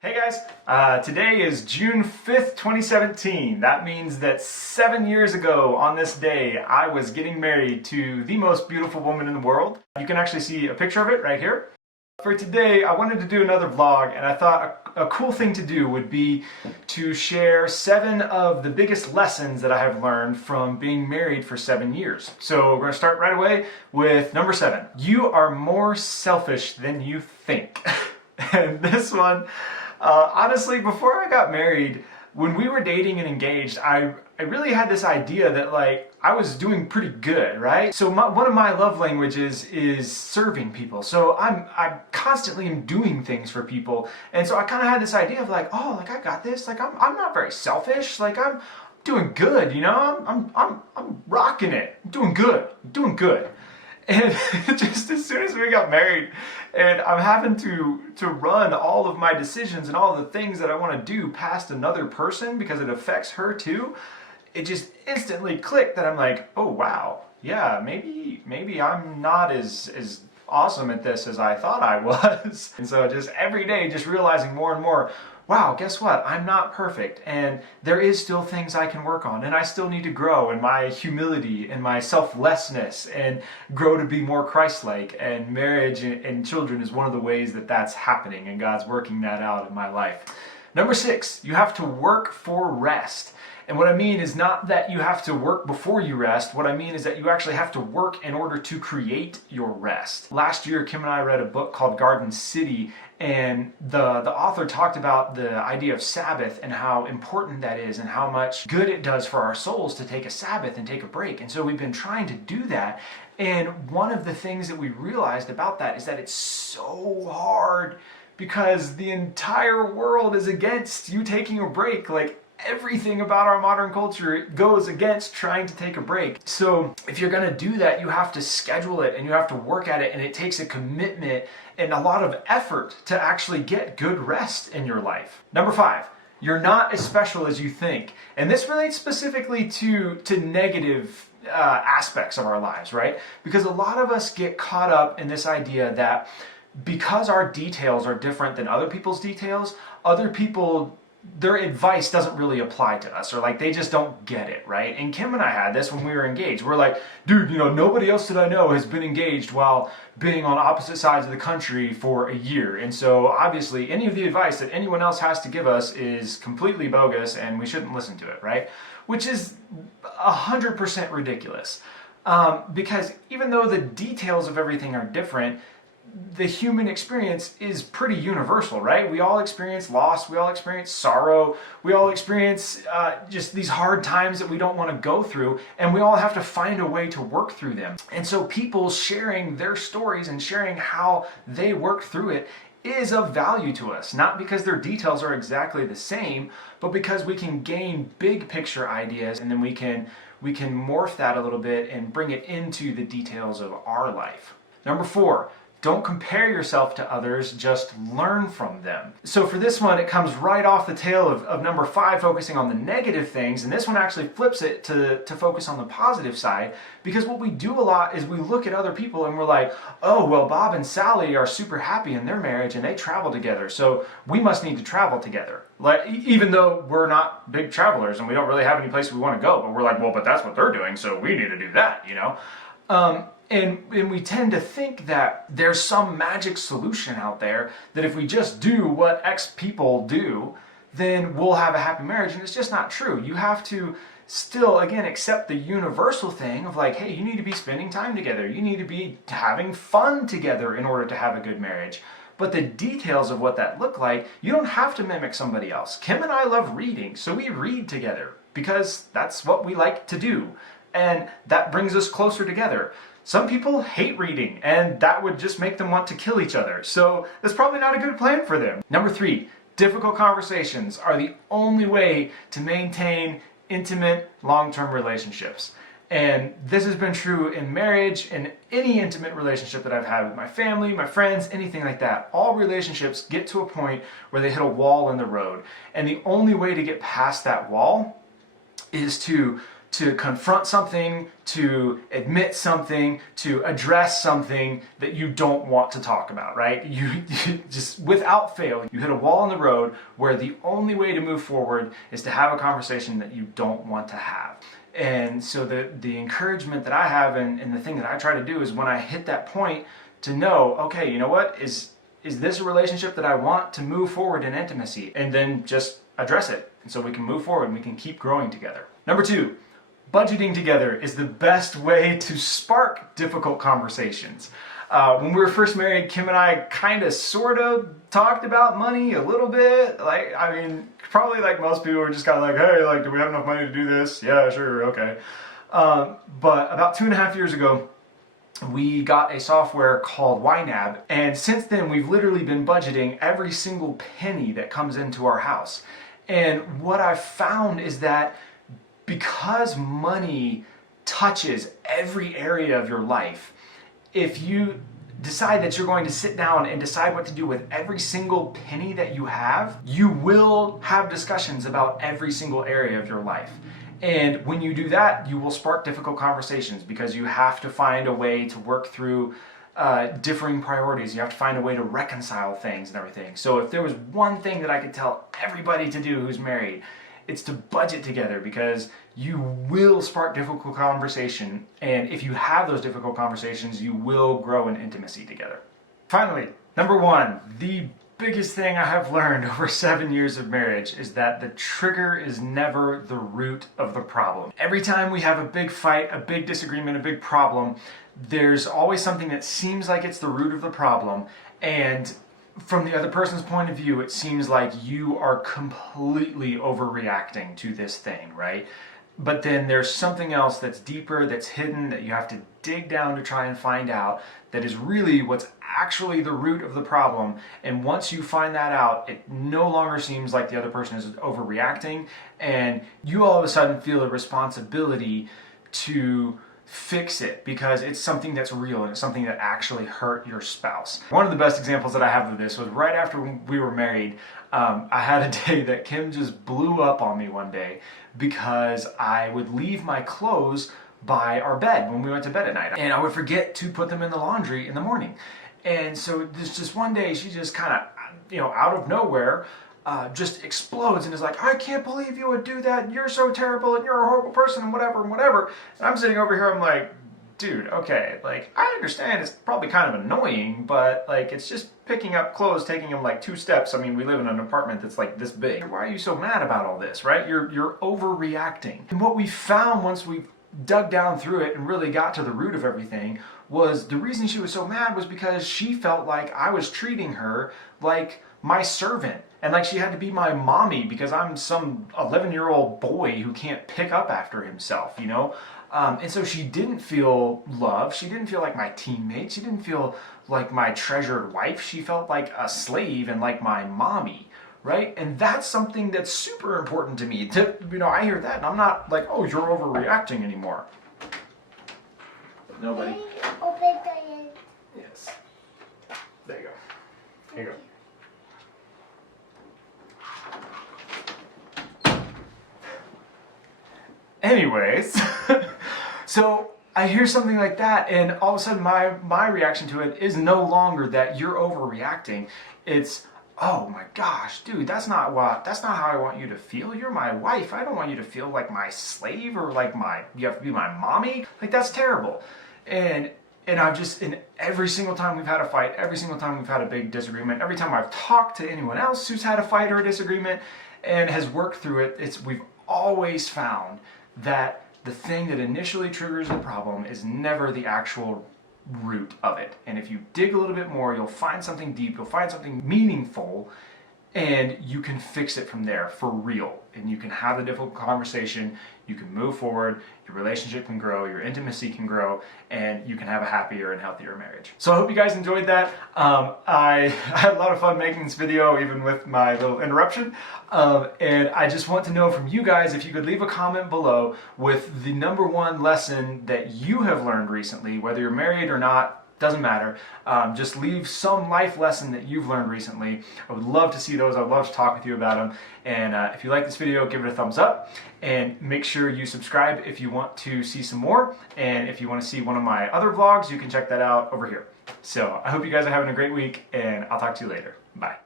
Hey guys, today is June 5th, 2017. That means that 7 years ago on this day, I was getting married to the most beautiful woman in the world. You can actually see a picture of it right here. For today, I wanted to do another vlog, and I thought a cool thing to do would be to share 7 of the biggest lessons that I have learned from being married for 7 years. So we're going to start right away with number 7. You are more selfish than you think. And this one, honestly, before I got married, when we were dating and engaged, I really had this idea that I was doing pretty good, right? So one of my love languages is serving people. So I constantly am doing things for people. And so I kind of had this idea of I got this. I'm not very selfish. I'm doing good, you know? I'm rocking it. I'm doing good. I'm doing good. And just as soon as we got married and I'm having to run all of my decisions and all the things that I want to do past another person because it affects her too, it just instantly clicked that I'm like, oh wow, yeah, maybe I'm not as awesome at this as I thought I was. And so just every day just realizing more and more, wow, guess what? I'm not perfect, and there is still things I can work on, and I still need to grow in my humility and my selflessness and grow to be more Christ-like, and marriage and children is one of the ways that that's happening, and God's working that out in my life. Number 6, you have to work for rest. And what I mean is not that you have to work before you rest. What I mean is that you actually have to work in order to create your rest. Last year, Kim and I read a book called Garden City, and the author talked about the idea of Sabbath and how important that is and how much good it does for our souls to take a Sabbath and take a break. And so we've been trying to do that. And one of the things that we realized about that is that it's so hard because the entire world is against you taking a break. Everything about our modern culture goes against trying to take a break. So if you're going to do that, you have to schedule it and you have to work at it, and it takes a commitment and a lot of effort to actually get good rest in your life. Number 5, you're not as special as you think. And this relates specifically to negative aspects of our lives, right? Because a lot of us get caught up in this idea that because our details are different than other people's details, other people, their advice doesn't really apply to us, or they just don't get it, right? And Kim and I had this when we were engaged. We're like, dude, nobody else that I know has been engaged while being on opposite sides of the country for a year. And so obviously any of the advice that anyone else has to give us is completely bogus and we shouldn't listen to it, right? Which is 100% ridiculous. Because even though the details of everything are different, the human experience is pretty universal, right? We all experience loss, we all experience sorrow, we all experience just these hard times that we don't want to go through, and we all have to find a way to work through them. And so people sharing their stories and sharing how they worked through it is of value to us, not because their details are exactly the same, but because we can gain big picture ideas, and then we can morph that a little bit and bring it into the details of our life. Number 4, don't compare yourself to others, just learn from them. So for this one, it comes right off the tail of number 5, focusing on the negative things, and this one actually flips it to focus on the positive side, because what we do a lot is we look at other people and we're like, oh, well, Bob and Sally are super happy in their marriage and they travel together, so we must need to travel together. Even though we're not big travelers and we don't really have any place we want to go, but we're like, well, but that's what they're doing, so we need to do that, And we tend to think that there's some magic solution out there that if we just do what X people do, then we'll have a happy marriage, and it's just not true. You have to still, again, accept the universal thing of hey, you need to be spending time together. You need to be having fun together in order to have a good marriage. But the details of what that look like, you don't have to mimic somebody else. Kim and I love reading, so we read together because that's what we like to do. And that brings us closer together. Some people hate reading, and that would just make them want to kill each other. So that's probably not a good plan for them. Number 3, difficult conversations are the only way to maintain intimate, long-term relationships. And this has been true in marriage and any intimate relationship that I've had with my family, my friends, anything like that. All relationships get to a point where they hit a wall in the road. And the only way to get past that wall is to to confront something, to admit something, to address something that you don't want to talk about, right? You just, without fail, you hit a wall in the road where the only way to move forward is to have a conversation that you don't want to have. And so the encouragement that I have and the thing that I try to do is when I hit that point to know, okay, you know what, is this a relationship that I want to move forward in intimacy? And then just address it. And so we can move forward and we can keep growing together. Number 2, budgeting together is the best way to spark difficult conversations. When we were first married, Kim and I kind of sort of talked about money a little bit. Like, I mean, probably like most people were just kind of like, hey, like, do we have enough money to do this? Yeah, sure, okay. But about 2.5 years ago, we got a software called YNAB, and since then we've literally been budgeting every single penny that comes into our house. And what I've found is that because money touches every area of your life, if you decide that you're going to sit down and decide what to do with every single penny that you have, you will have discussions about every single area of your life. And when you do that, you will spark difficult conversations because you have to find a way to work through differing priorities. You have to find a way to reconcile things and everything. So if there was one thing that I could tell everybody to do who's married, it's to budget together, because you will spark difficult conversation. And if you have those difficult conversations, you will grow in intimacy together. Finally, number 1, the biggest thing I have learned over 7 years of marriage is that the trigger is never the root of the problem. Every time we have a big fight, a big disagreement, a big problem, there's always something that seems like it's the root of the problem, and from the other person's point of view, it seems like you are completely overreacting to this thing, right? But then there's something else that's deeper, that's hidden, that you have to dig down to try and find out, that is really what's actually the root of the problem. And once you find that out, it no longer seems like the other person is overreacting, and you all of a sudden feel a responsibility to fix it because it's something that's real and it's something that actually hurt your spouse. One of the best examples that I have of this was right after we were married. I had a day that Kim just blew up on me one day because I would leave my clothes by our bed when we went to bed at night, and I would forget to put them in the laundry in the morning. And so there's just one day she just kind of, out of nowhere, just explodes and is like, I can't believe you would do that, and you're so terrible, and you're a horrible person, and whatever, and whatever. And I'm sitting over here, I'm like, dude, okay, like, I understand it's probably kind of annoying, but, like, it's just picking up clothes, taking them, like, 2 steps. I mean, we live in an apartment that's, like, this big. Why are you so mad about all this, right? You're overreacting. And what we found once we dug down through it and really got to the root of everything was the reason she was so mad was because she felt like I was treating her like my servant, and like she had to be my mommy because I'm some 11-year-old boy who can't pick up after himself, and so she didn't feel loved. She didn't feel like my teammate. She didn't feel like my treasured wife. She felt like a slave and like my mommy, right? And that's something that's super important to me. I hear that and I'm not like, oh, you're overreacting anymore. Nobody. Yes. There you go. Here you go. Anyways, so I hear something like that, and all of a sudden my reaction to it is no longer that you're overreacting. It's, oh my gosh, dude, that's not how I want you to feel. You're my wife. I don't want you to feel like my slave or like you have to be my mommy. Like, that's terrible. And I've just, in every single time we've had a fight, every single time we've had a big disagreement, every time I've talked to anyone else who's had a fight or a disagreement and has worked through it, we've always found that the thing that initially triggers the problem is never the actual root of it. And if you dig a little bit more, you'll find something deep, you'll find something meaningful, and you can fix it from there for real. And you can have a difficult conversation, you can move forward, your relationship can grow, your intimacy can grow, and you can have a happier and healthier marriage. So I hope you guys enjoyed that. I had a lot of fun making this video, even with my little interruption. And I just want to know from you guys if you could leave a comment below with the #1 lesson that you have learned recently, whether you're married or not, Doesn't matter. Just leave some life lesson that you've learned recently. I would love to see those. I would love to talk with you about them. And if you like this video, give it a thumbs up. And make sure you subscribe if you want to see some more. And if you want to see one of my other vlogs, you can check that out over here. So I hope you guys are having a great week, and I'll talk to you later. Bye.